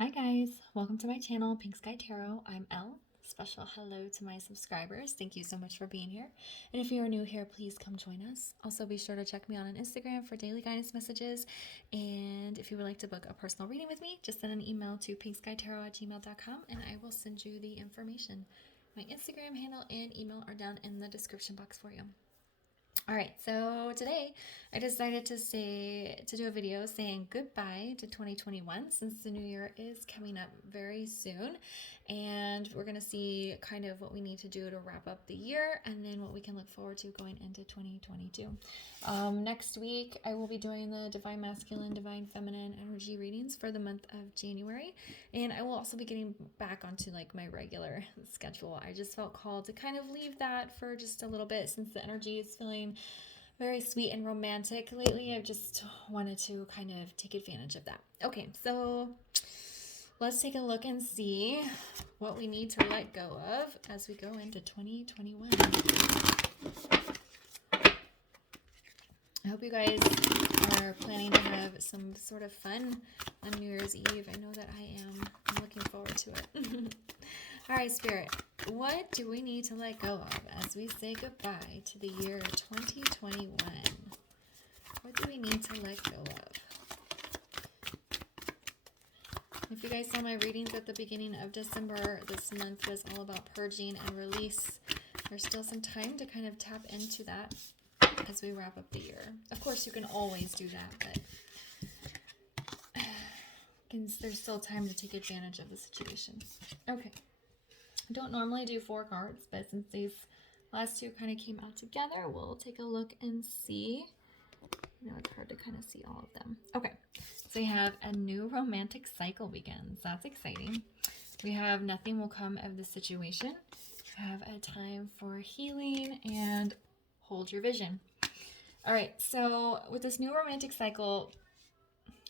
Hi guys, welcome to my channel, Pink Sky Tarot. I'm Elle. Special hello to my subscribers. Thank you so much for being here. And if you are new here, please come join us. Also, be sure to check me out on Instagram for daily guidance messages. And if you would like to book a personal reading with me, just send an email to pinkskytarot@gmail.com and I will send you the information. My Instagram handle and email are down in the description box for you. All right, so today I decided to do a video saying goodbye to 2021 since the new year is coming up very soon, and we're going to see kind of what we need to do to wrap up the year and then what we can look forward to going into 2022. Next week I will be doing the Divine Masculine, Divine Feminine energy readings for the month of January, and I will also be getting back onto like my regular schedule. I just felt called to kind of leave that for just a little bit since the energy is feeling very sweet and romantic lately. I just wanted to kind of take advantage of that. Okay, so let's take a look and see what we need to let go of as we go into 2021. I hope you guys are planning to have some sort of fun on New Year's Eve. I know that I am. I'm looking forward to it. All right, Spirit, what do we need to let go of as we say goodbye to the year 2021? What do we need to let go of? If you guys saw my readings at the beginning of December, this month was all about purging and release. There's still some time to kind of tap into that as we wrap up the year. Of course, you can always do that, but there's still time to take advantage of the situation. Okay. I don't normally do 4 cards, but since these last 2 kind of came out together, we'll take a look and see. I know it's hard to kind of see all of them. Okay, so we have a new romantic cycle begins. That's exciting. We have nothing will come of the situation. We have a time for healing and hold your vision. All right, so with this new romantic cycle,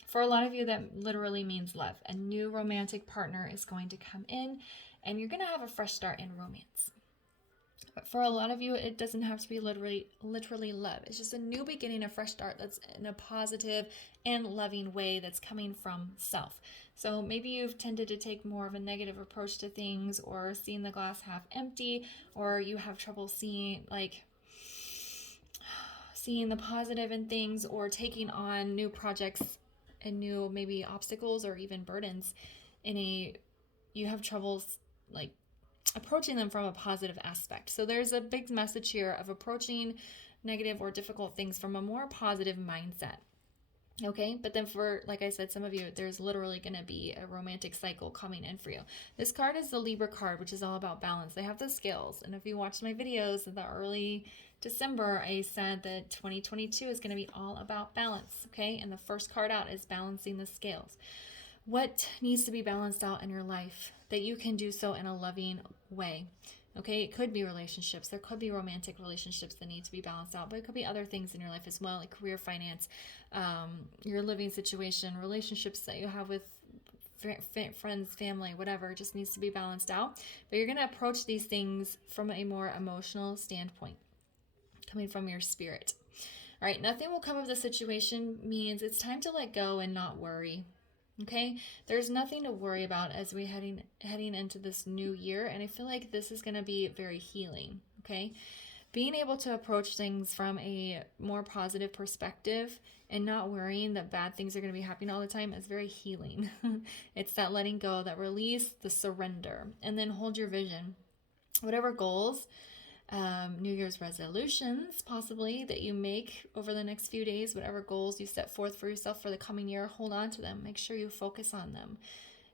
for a lot of you, that literally means love. A new romantic partner is going to come in, and you're going to have a fresh start in romance. But for a lot of you, it doesn't have to be literally love. It's just a new beginning, a fresh start that's in a positive and loving way that's coming from self. So maybe you've tended to take more of a negative approach to things, or seeing the glass half empty, or you have trouble seeing the positive in things, or taking on new projects and new maybe obstacles or even burdens you have troubles like approaching them from a positive aspect. So there's a big message here of approaching negative or difficult things from a more positive mindset. Okay, but then for, like I said, some of you, there's literally going to be a romantic cycle coming in for you. This card is the Libra card, which is all about balance. They have the scales. And if you watched my videos in the early December, I said that 2022 is going to be all about balance. Okay, and the first card out is balancing the scales. What needs to be balanced out in your life that you can do so in a loving way? Okay, it could be relationships. There could be romantic relationships that need to be balanced out, but it could be other things in your life as well, like career, finance, your living situation, relationships that you have with friends, family, whatever. It just needs to be balanced out. But you're going to approach these things from a more emotional standpoint, coming from your spirit. All right, nothing will come of the situation means it's time to let go and not worry. Okay, there's nothing to worry about as we're heading into this new year, and I feel like this is going to be very healing. Okay, being able to approach things from a more positive perspective and not worrying that bad things are going to be happening all the time is very healing. It's that letting go, that release, the surrender, and then hold your vision. Whatever goals, New Year's resolutions possibly that you make over the next few days, whatever goals you set forth for yourself for the coming year, hold on to them. Make sure you focus on them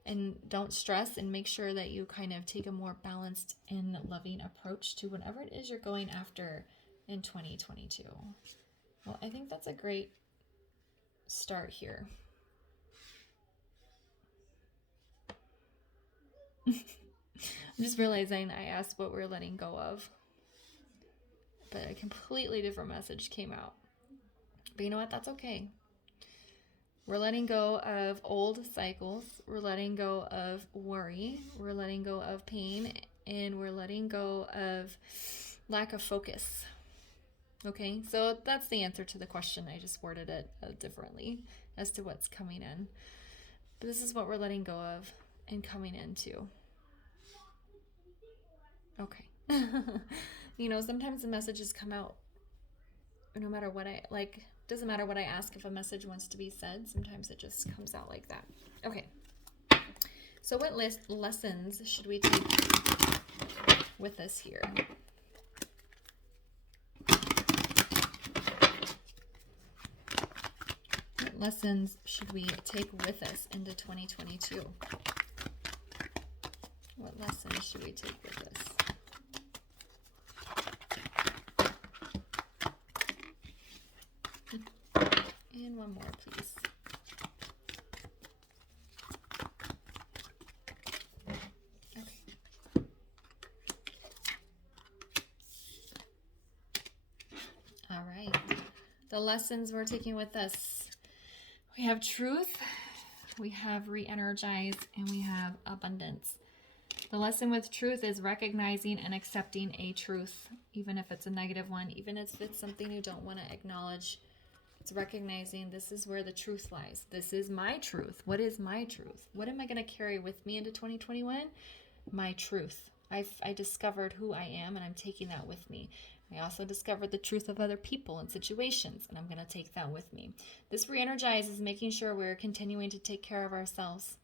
and don't stress, and make sure that you kind of take a more balanced and loving approach to whatever it is you're going after in 2022. Well, I think that's a great start here. I'm just realizing I asked what we're letting go of, but a completely different message came out. But you know what? That's okay. We're letting go of old cycles. We're letting go of worry. We're letting go of pain. And we're letting go of lack of focus. Okay, so that's the answer to the question. I just worded it differently as to what's coming in. But this is what we're letting go of and coming into. Okay. You know, sometimes the messages come out no matter what I like. Doesn't matter what I ask if a message wants to be said. Sometimes it just comes out like that. Okay. So what lessons should we take with us here? What lessons should we take with us into 2022? What lessons should we take with us? And one more, please. Okay. All right. The lessons we're taking with us. We have truth, we have re-energize, and we have abundance. The lesson with truth is recognizing and accepting a truth, even if it's a negative one, even if it's something you don't want to acknowledge. It's recognizing this is where the truth lies. This is my truth. What is my truth? What am I going to carry with me into 2021? My truth. I discovered who I am, and I'm taking that with me. I also discovered the truth of other people and situations, and I'm going to take that with me. This re-energize is making sure we're continuing to take care of ourselves.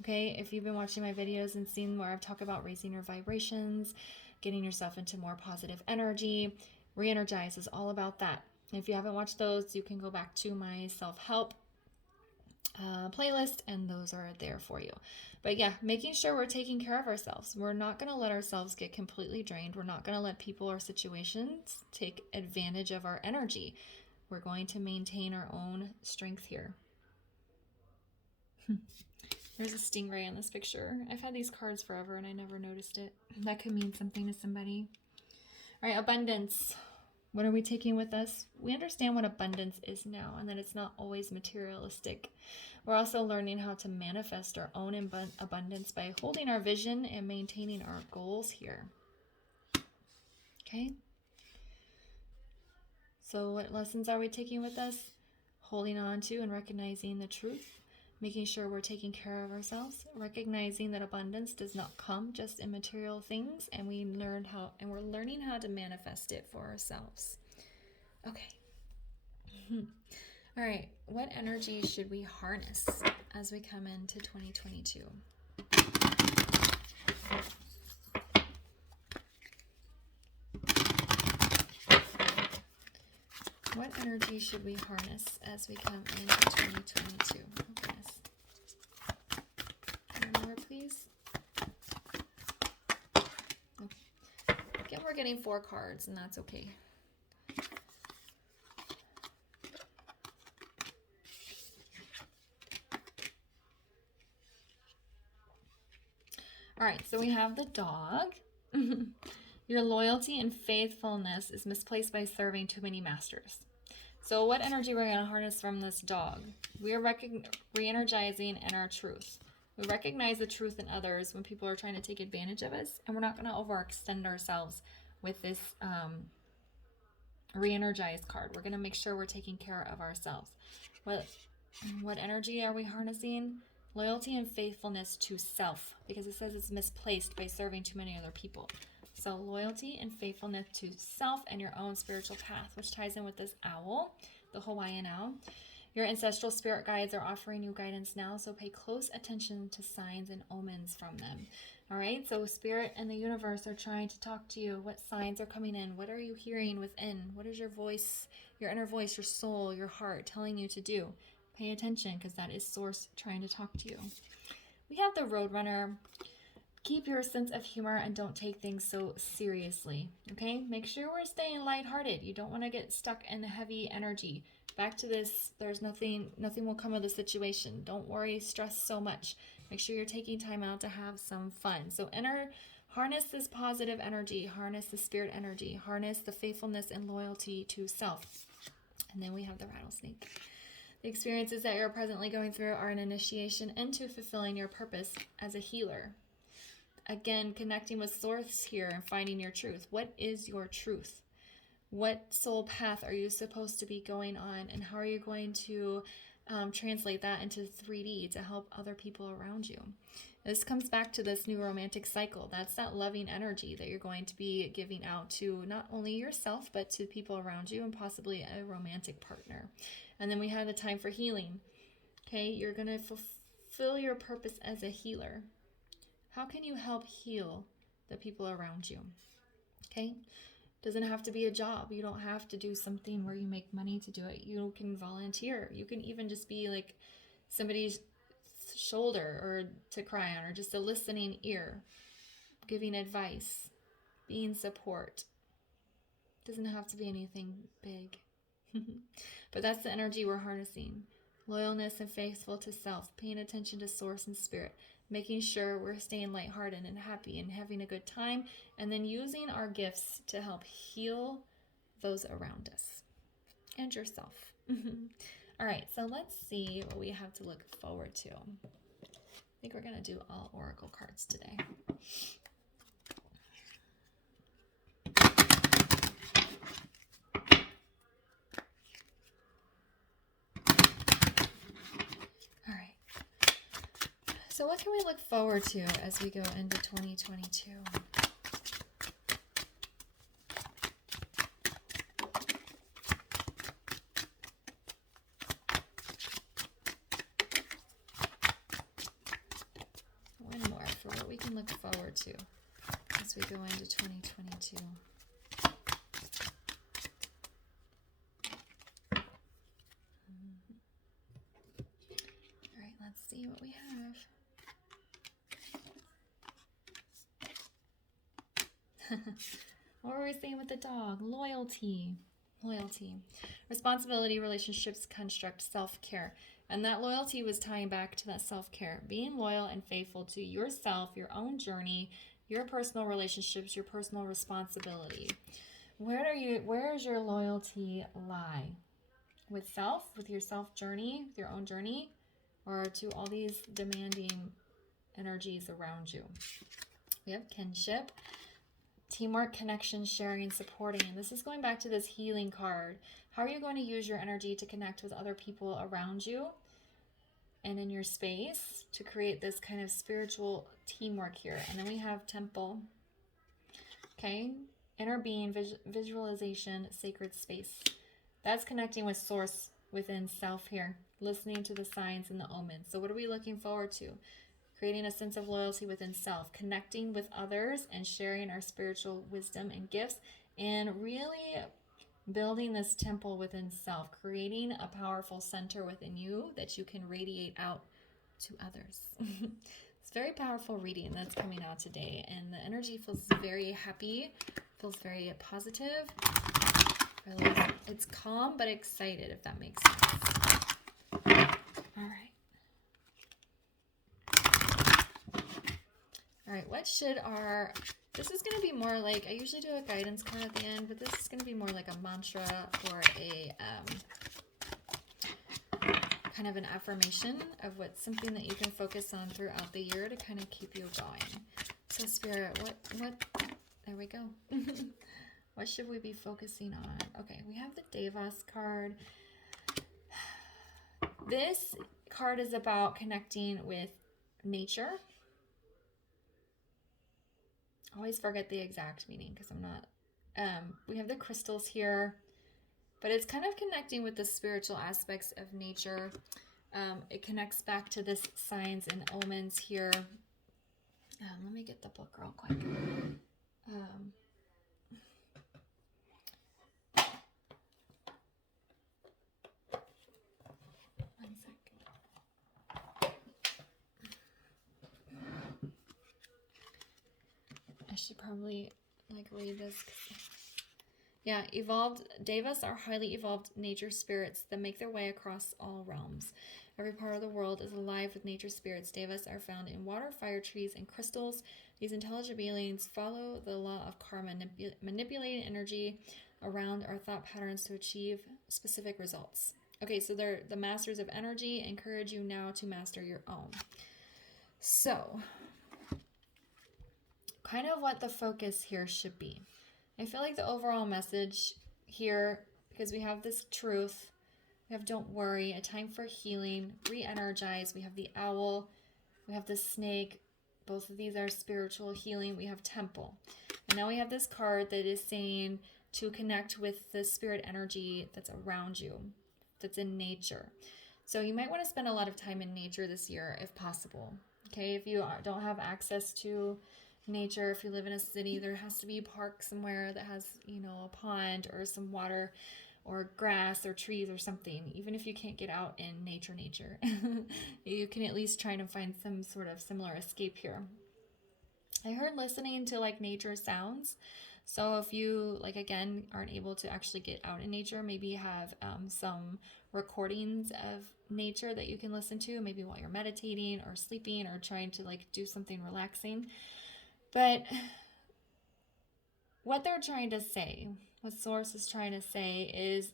Okay, if you've been watching my videos and seen where I've talked about raising your vibrations, getting yourself into more positive energy, re-energize is all about that. If you haven't watched those, you can go back to my self-help playlist, and those are there for you. But yeah, making sure we're taking care of ourselves. We're not going to let ourselves get completely drained. We're not going to let people or situations take advantage of our energy. We're going to maintain our own strength here. There's a stingray in this picture. I've had these cards forever and I never noticed it. That could mean something to somebody. All right, abundance. What are we taking with us? We understand what abundance is now, and that it's not always materialistic. We're also learning how to manifest our own abundance by holding our vision and maintaining our goals here. Okay? So what lessons are we taking with us? Holding on to and recognizing the truth, making sure we're taking care of ourselves, recognizing that abundance does not come just in material things, and we're learning how to manifest it for ourselves. Okay. All right, what energy should we harness as we come into 2022? What energy should we harness as we come into 2022? Oh, goodness. One more, please. Okay. Again, we're getting 4 cards, and that's okay. All right, so we have the dog. Your loyalty and faithfulness is misplaced by serving too many masters. So what energy we're going to harness from this dog? We are re-energizing in our truth. We recognize the truth in others when people are trying to take advantage of us, and we're not going to overextend ourselves with this re-energized card. We're going to make sure we're taking care of ourselves. What energy are we harnessing? Loyalty and faithfulness to self, because it says it's misplaced by serving too many other people. So loyalty and faithfulness to self and your own spiritual path, which ties in with this owl, the Hawaiian owl. Your ancestral spirit guides are offering you guidance now, so pay close attention to signs and omens from them. All right, so spirit and the universe are trying to talk to you. What signs are coming in? What are you hearing within? What is your voice, your inner voice, your soul, your heart telling you to do? Pay attention, because that is source trying to talk to you. We have the Roadrunner. Keep your sense of humor and don't take things so seriously, okay? Make sure we're staying lighthearted. You don't want to get stuck in heavy energy. Back to this, there's nothing will come of the situation. Don't worry, stress so much. Make sure you're taking time out to have some fun. So harness this positive energy, harness the spirit energy, harness the faithfulness and loyalty to self. And then we have the rattlesnake. The experiences that you're presently going through are an initiation into fulfilling your purpose as a healer. Again, connecting with source here and finding your truth. What is your truth? What soul path are you supposed to be going on? And how are you going to translate that into 3D to help other people around you. This comes back to this new romantic cycle. That's that loving energy that you're going to be giving out to not only yourself, but to people around you and possibly a romantic partner. And then we had a time for healing. Okay, you're going to fulfill your purpose as a healer. How can you help heal the people around you? Okay, doesn't have to be a job. You don't have to do something where you make money to do it. You can volunteer. You can even just be like somebody's shoulder or to cry on, or just a listening ear, giving advice, being support. Doesn't have to be anything big. But that's the energy we're harnessing. Loyalness and faithful to self, paying attention to source and spirit, making sure we're staying lighthearted and happy and having a good time, and then using our gifts to help heal those around us and yourself. All right, so let's see what we have to look forward to. I think we're going to do all oracle cards today. All right. So what can we look forward to as we go into 2022? Look forward to as we go into 2022. All right, let's see what we have. What were we saying with the dog? Loyalty. Responsibility, relationships, construct, self-care. And that loyalty was tying back to that self-care. Being loyal and faithful to yourself, your own journey, your personal relationships, your personal responsibility. Where does your loyalty lie? With self, with your self journey, with your own journey, or to all these demanding energies around you? We have kinship, teamwork, connection, sharing, supporting. And this is going back to this healing card. How are you going to use your energy to connect with other people around you and in your space to create this kind of spiritual teamwork here? And then we have temple. Okay. Inner being, visualization, sacred space. That's connecting with source within self here. Listening to the signs and the omens. So what are we looking forward to? Creating a sense of loyalty within self, connecting with others and sharing our spiritual wisdom and gifts, and really building this temple within self, creating a powerful center within you that you can radiate out to others. It's very powerful reading that's coming out today, and the energy feels very happy, feels very positive. It's calm but excited, if that makes sense. All right. All right, what should this is going to be more like, I usually do a guidance card at the end, but this is going to be more like a mantra or a kind of an affirmation of what's something that you can focus on throughout the year to kind of keep you going. So Spirit, what, there we go. What should we be focusing on? Okay, we have the Devas card. This card is about connecting with nature. I always forget the exact meaning because I'm not, we have the crystals here, but it's kind of connecting with the spiritual aspects of nature. It connects back to this signs and omens here. Let me get the book real quick. One second. I should probably read this. Yeah, evolved Devas are highly evolved nature spirits that make their way across all realms. Every part of the world is alive with nature spirits. Devas are found in water, fire, trees, and crystals. These intelligent beings follow the law of karma, manipulating energy around our thought patterns to achieve specific results. Okay, so they're the masters of energy. Encourage you now to master your own. So, kind of what the focus here should be. I feel like the overall message here, because we have this truth, We have don't worry, a time for healing, re-energize. We have the owl. We have the snake. Both of these are spiritual healing. We have temple. And now we have this card that is saying to connect with the spirit energy that's around you, that's in nature. So you might want to spend a lot of time in nature this year if possible. Okay, if you don't have access to nature, if you live in a city, there has to be a park somewhere that has, you know, a pond or some water or grass or trees or something. Even if you can't get out in nature, you can at least try to find some sort of similar escape here. I heard listening to like nature sounds. So if you, like, again, aren't able to actually get out in nature, maybe have some recordings of nature that you can listen to, maybe while you're meditating or sleeping or trying to like do something relaxing. But what they're trying to say, what Source is trying to say is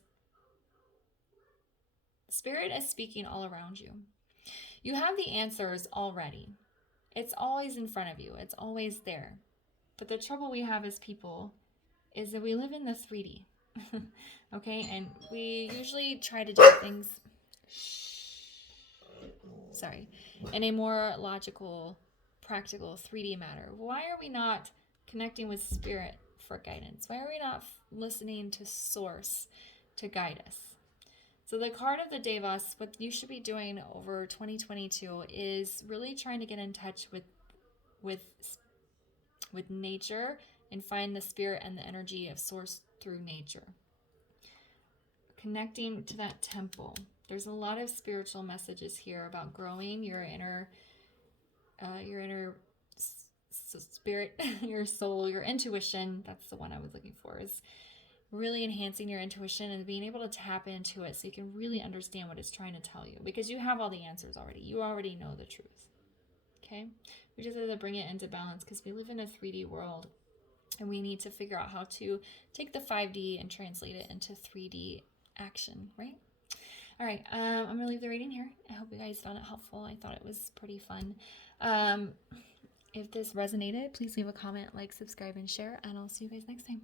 Spirit is speaking all around you. You have the answers already. It's always in front of you. It's always there. But the trouble we have as people is that we live in the 3D. Okay? And we usually try to do things in a more logical, practical 3D matter. Why are we not connecting with Spirit for guidance? Why are we not listening to Source to guide us? So the card of the Devas, what you should be doing over 2022 is really trying to get in touch with nature and find the spirit and the energy of Source through nature. Connecting to that temple. There's a lot of spiritual messages here about growing your inner spirit, your soul, your intuition. That's the one I was looking for, is really enhancing your intuition and being able to tap into it so you can really understand what it's trying to tell you, because you have all the answers already. You already know the truth. Okay? We just have to bring it into balance because we live in a 3D world and we need to figure out how to take the 5D and translate it into 3D action, right? All right, I'm going to leave the reading here. I hope you guys found it helpful. I thought it was pretty fun. If this resonated, please leave a comment, like, subscribe, and share, and I'll see you guys next time.